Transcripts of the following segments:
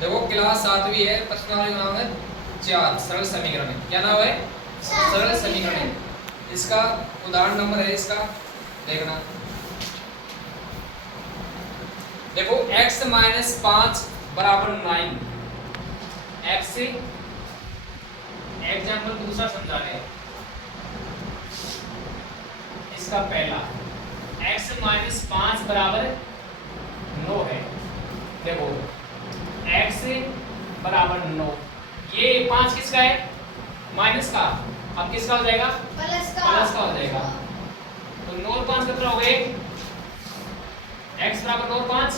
देखो क्लास 7वीं है, प्रश्न का नाम है 4 सरल समीकरण। क्या नाम है? सरल समीकरण। इसका उदाहरण नंबर है इसका देखना। देखो x माइनस 5 बराबर 9। x से एग्जाम्पल दूसरा समझा रहे हैं। इसका पहला x माइनस 5 बराबर 9 है। देखो x बराबर 9, ये 5 किसका है? माइनस का। अब किसका हो जाएगा? प्लस का हो जाएगा। तो 9 और 5 कितना हो गए? x बराबर 9 और 5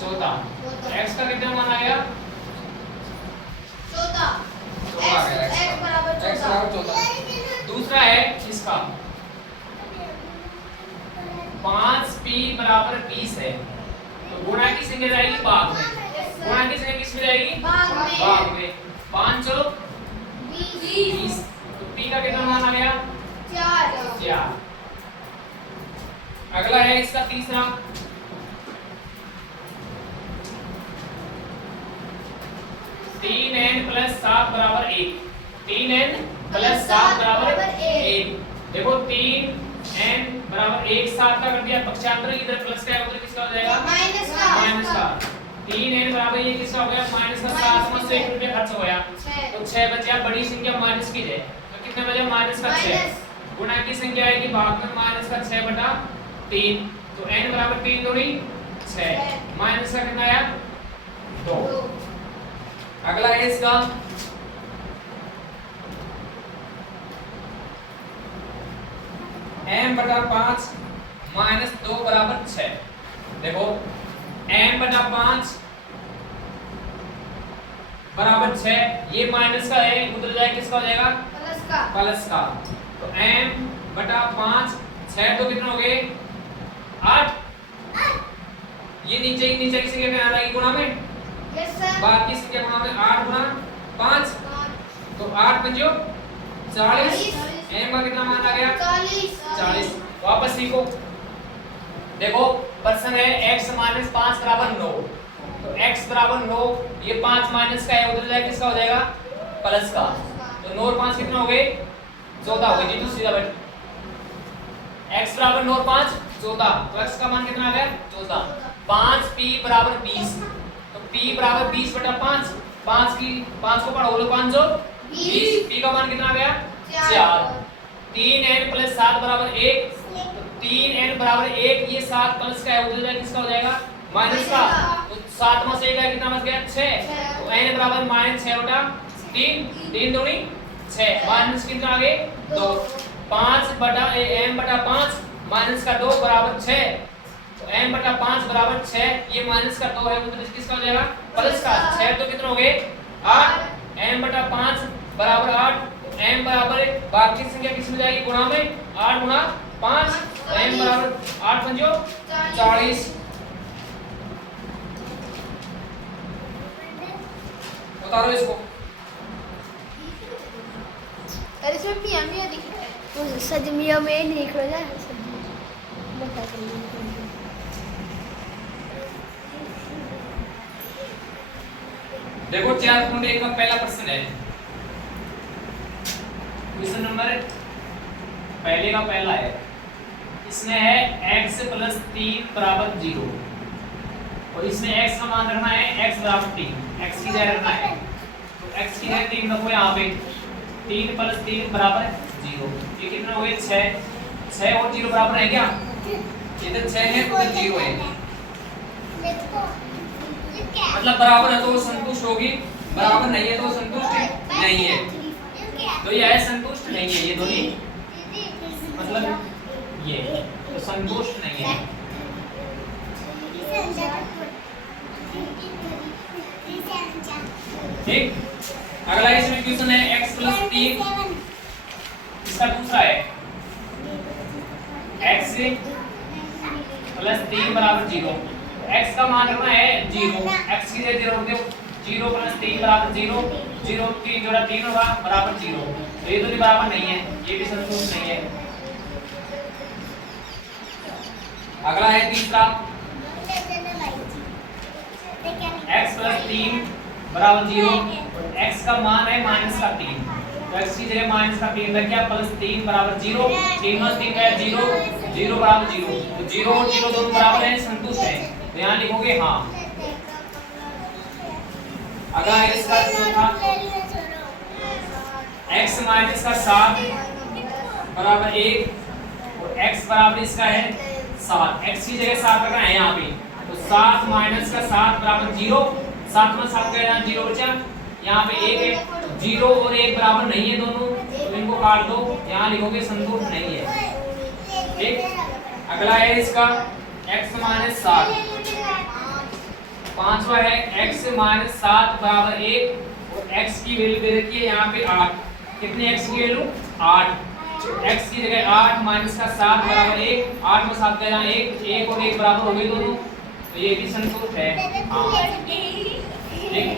14। x का कितना मान आएगा? 14 x बराबर 14। दूसरा है इसका 5p बराबर 20 है। तो गुणा की संख्या जाएगी भाग में। गुणा की संख्या किस में जाएगी? भाग में। 5 और 20। तो p का कितना मान आ गया? 4। अगला है इसका तीसरा। तीन n प्लस 7 बराबर 1। 3n प्लस 7 बराबर 1। देखो 3n बराबर 1, 7 का कर दिया पक्षांतर, इधर प्लस का है उधर किसका हो जाएगा? माइनस का। 3n बराबर ये किसका हो गया? माइनस का। 7 में से 1 रुपया खर्च हो गया तो 6 बचा। बड़ी संख्या माइनस की है तो कितना बचा? माइनस का 6। गुणा की संख्या आएगी भाग में, माइनस का 6 बटा 3। तो n बराबर 3 दूनी 6। माइनस का कितना आया? 2। अगला है इसका m बटा 5 माइनस 2 बराबर 6। देखो m बटा 5 बराबर 6, ये माइनस का है उधर जाए किसका हो जाएगा? प्लस का। तो m बटा 5 6 तो कितना हो गए? 8। ये नीचे की संख्या क्या आ जाएगी गुणा में? बाकी संख्या गुणा में 8 गुणा 5 तो 8 पंजो 40। m का कितना मान आ गया? 40। वापस लिखो। देखो प्रश्न है x माइनस 5 बराबर 9। तो x बराबर 9, ये 5 माइनस का है उधर जाए किसका हो जाएगा? प्लस का। तो 9 और 5 कितना हो गए? 14 हो गए। जी तो सीधा बैठ। x बराबर 9 और 5 14, तो x का मान कितना आ गया? 14। 5p बराबर 20। तो p बराबर 20 बटा 5। 5 को पढ़ो लो 5 20। p का मान कितना आ गया? 4। 3n प्लस 7 बराबर 1। तो 3n बराबर 1, ये 7 प्लस का है उधर जाए किसका हो जाएगा? माइनस का। तो 7 में से 1 कितना बच गया? 6। तो n बराबर माइनस 6 बटा 3। 3 दूनी 6। माइनस कितना आ गए? 2। 5 बटा m बटा 5 माइनस का 2 बराबर 6। तो m बटा 5 बराबर 6, ये माइनस का 2 है उधर किसका हो जाएगा? प्लस का। 6 तो कितना हो गए? 8। m बटा 5 बराबर 8। तो m बराबर बाकी संख्या किस में जाएगी? गुणा में। 8 गुणा 5 तो m बराबर 8 पंजो 40। उतारो इसको। अरे इसमें मियां मियां दिख रहा है। वो सच मियां में नहीं दिख रहा है। बता कर देखो 4.1 का पहला प्रश्न है। क्वेश्चन नंबर पहले का पहला है। इसमें है x प्लस 3 बराबर 0 और इसमें x का मान रखना है x बराबर 3। x की जगह रखना है तो x की जगह 3 रखो यहाँ पे। 3 प्लस 3 बराबर 0। ये कितना हो गया? 6। 6 और 0 बराबर है क्या? इधर 6 है उधर 0 है, मतलब बराबर है तो वो संतुष्ट होगी, बराबर नहीं है तो संतुष्ट नहीं है। तो ये है संतुष्ट नहीं है, ये दोनों मतलब ये तो संतुष्ट नहीं है। ठीक। अगला इसमें क्वेश्चन है x प्लस 3। इसका दूसरा है x प्लस 3 बराबर 0। x का मान रखना है 0। x की जगह 0 रख दो। 0 प्लस 3 बराबर 0। 0 3 जोड़ा 3 होगा बराबर 0। तो ये दोनों बराबर नहीं है, ये भी संतुष्ट नहीं है। अगला है तीसरा x प्लस 3 बराबर 0 और x का मान है -3, तो x की जगह -3 रख दिया, +3 बराबर 0, 3 - 3 का 0, 0 बराबर 0, तो 0 और 0 दोनों बराबर हैं, संतुष्ट है, तो यहाँ लिखोगे हाँ। अगला है इसका चौथा, x माइनस का 7 बराबर 1 और x बराबर इसका है 7, x की जगह 7 रखना है यहाँ पे, तो 7 माइनस का 7 बराबर 0, 7 में 7 गया 0 बचा, यहाँ पे 1 है, 0 और 1 बराबर नहीं है दोनों, तो इनको काट दो, यहाँ लिखोगे संतुष्ट नहीं है। ठीक, अगला है इसका x माइनस 7, पांचवा है x माइनस 7 बराबर 1 और x की वैल्यू दे रखी है यहाँ पे 8, कितने x की वैल्यू 8, x की जगह 8 माइनस का 7 बराबर 1, 8 में 7 गया 1, 1 और 1 बराबर हो गए दोनों, तो ये भी संतुष्ट है हाँ। ठीक,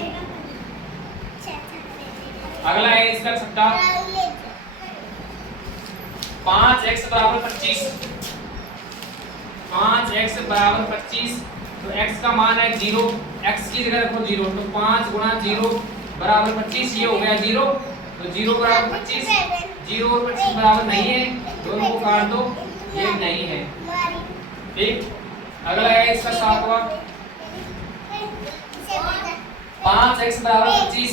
अगला है इसका छठा, 5x बराबर 25, 5x बराबर 25, तो x का मान है 0, x की जगह रखो 0, तो 5 गुणा 0 बराबर 25, ये हो गया 0, तो 0 बराबर 25, 0 और 25 बराबर नहीं है, दोनों को काट दो, ये नहीं है। ठीक, अगला है इसका सातवां, 5x बराबर 25,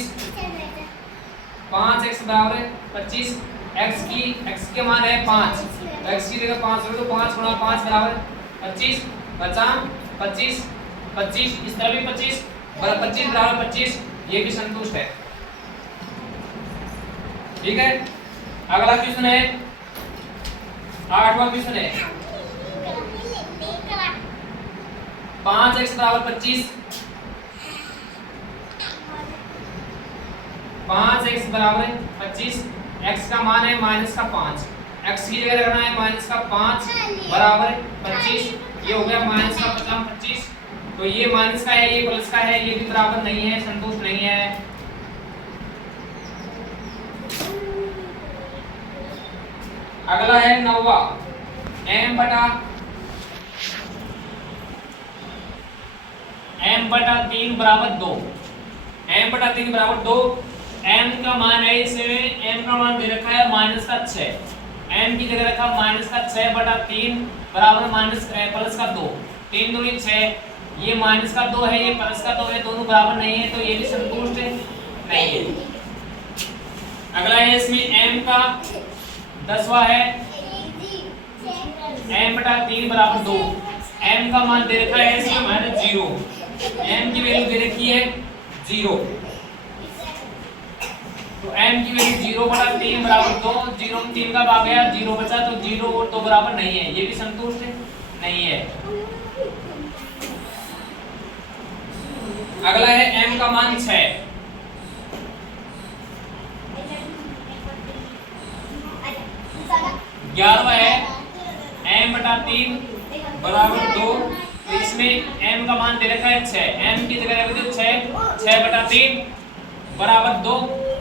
5x बराबर 25, x के मान है 5, तो x की जगह 5 रखो, तो 5 गुणा 5 बराबर 25, बचा 25, 25 इस तरह भी 25 बराबर 25, ये भी संतुष्ट है। ठीक है, अगला क्वेश्चन है 8वां क्वेश्चन है, 5x बराबर 25, 5x बराबर 25, x का मान है -5, x की जगह रखना है -5 बराबर 25, ये हो गया -25, तो ये माइनस का है, ये प्लस का है, ये भी बराबर नहीं है, संतुष्ट नहीं है। अगला है 9वां, m बटा 3 बराबर 2, m बटा 3 बराबर 2, m का मान है इसमें, m का मान दे रखा है -6, m की जगह रखा -6 बटा 3 बराबर प्लस का 2, 3 दूनी 6, ये -2 है, ये +2 है, दोनों बराबर नहीं है, तो ये भी संतुष्ट नहीं है। अगला है इसमें m का 10वां है, m बटा 3 बराबर 2, m का मान दे रखा है इसमें -0, m की वैल्यू दे रखी है 0, तो m की वैल्यू 0 बटा 3 बराबर 2, 0 में 3 का भाग गया 0 बचा, तो 0 और 2 बराबर नहीं है, ये भी संतुष्ट नहीं है। अगला है m का मान 6, ग्यारहवां है m बटा 3 बराबर 2, तो इसमें m का मान दे रखा है 6, m की जगह रख दो 6 बटा 3 बराबर 2,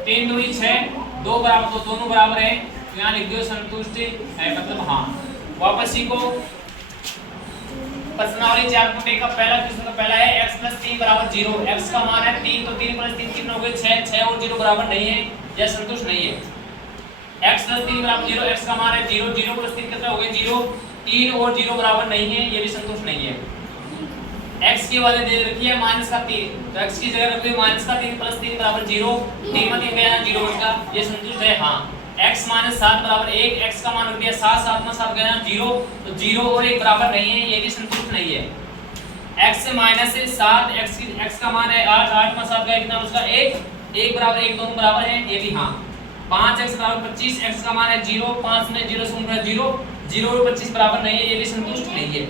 3 दूनी 6, 2 बराबर 2, दोनों बराबर है, तो यहाँ लिख दो संतुष्ट है, मतलब हाँ। वापस सीखो, प्रश्नावली 4.1 का पहला क्वेश्चन का पहला है x + 3 बराबर 0, x का मान है 3, तो 3 + 3 कितना हो गया 6, 6 और 0 बराबर नहीं है, यह संतुष्ट नहीं है। x + 3 बराबर 0, x का मान है 0, 0 + 3 कितना हो गया 0, 3 और 0 बराबर नहीं है, ये भी संतुष्ट नहीं है। x की वैल्यू दे रखी है -3, तो x की जगह रख दो -3 + 3 बराबर 0, 3 में 3 गया 0 बचा, ये संतुष्ट है हाँ। x - 7 बराबर 1, x का मान रख दिया 7, 7 में 7 गया 0, तो 0 और 1 बराबर नहीं है, ये भी संतुष्ट नहीं है। x - 7, x का मान है 8, 8 में 7 गया कितना उसका 1, 1 बराबर 1, दोनों बराबर हैं, ये भी हाँ। 5x बराबर 25, x का मान है 0, 5 में 0 से गुणा 0, 0 और 25 बराबर नहीं है, ये भी संतुष्ट नहीं है।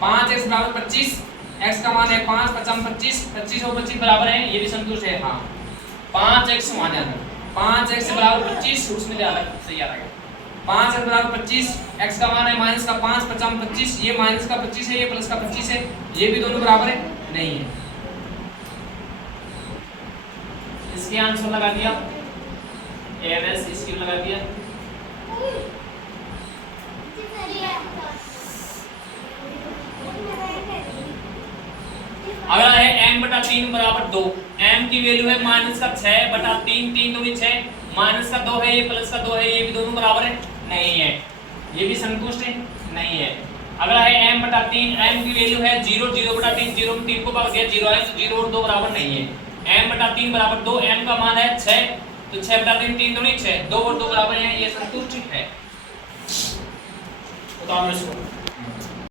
5x बराबर 25, x का मान है 5, 5 25, 25 और 25 बराबर हैं, ये भी संतुष्ट है हाँ। 5x मान जाना, 5x बराबर 25, उसमें ज़्यादा सही आ रहा है। 5x बराबर 25, x का मान है -5, 5 25, ये -25 है, ये +25 है, ये भी दोनों बराबर है नहीं है। इसके आंसर लगा दिया, एमएस इसकी लगा दिया। अगला है m बटा 3 बराबर 2। m की वैल्यू है माइनस का 6 बटा 3, 3 दूनी 6, माइनस का 2 है, ये प्लस का 2 है, ये भी दोनों बराबर है, नहीं है, ये भी संतुष्ट है, नहीं है। अगला है m बटा 3, m की वैल्यू है 0, 0 बटा 3, 0 में 3 को भाग दिया 0 है, तो 0 और 2 बराबर नहीं है। m बटा 3 बराबर 2, m का मान है 6, तो 6 बटा 3, 3 दूनी 6, 2 और 2 बराबर है, ये संतुष्ट है। बताओ इसको।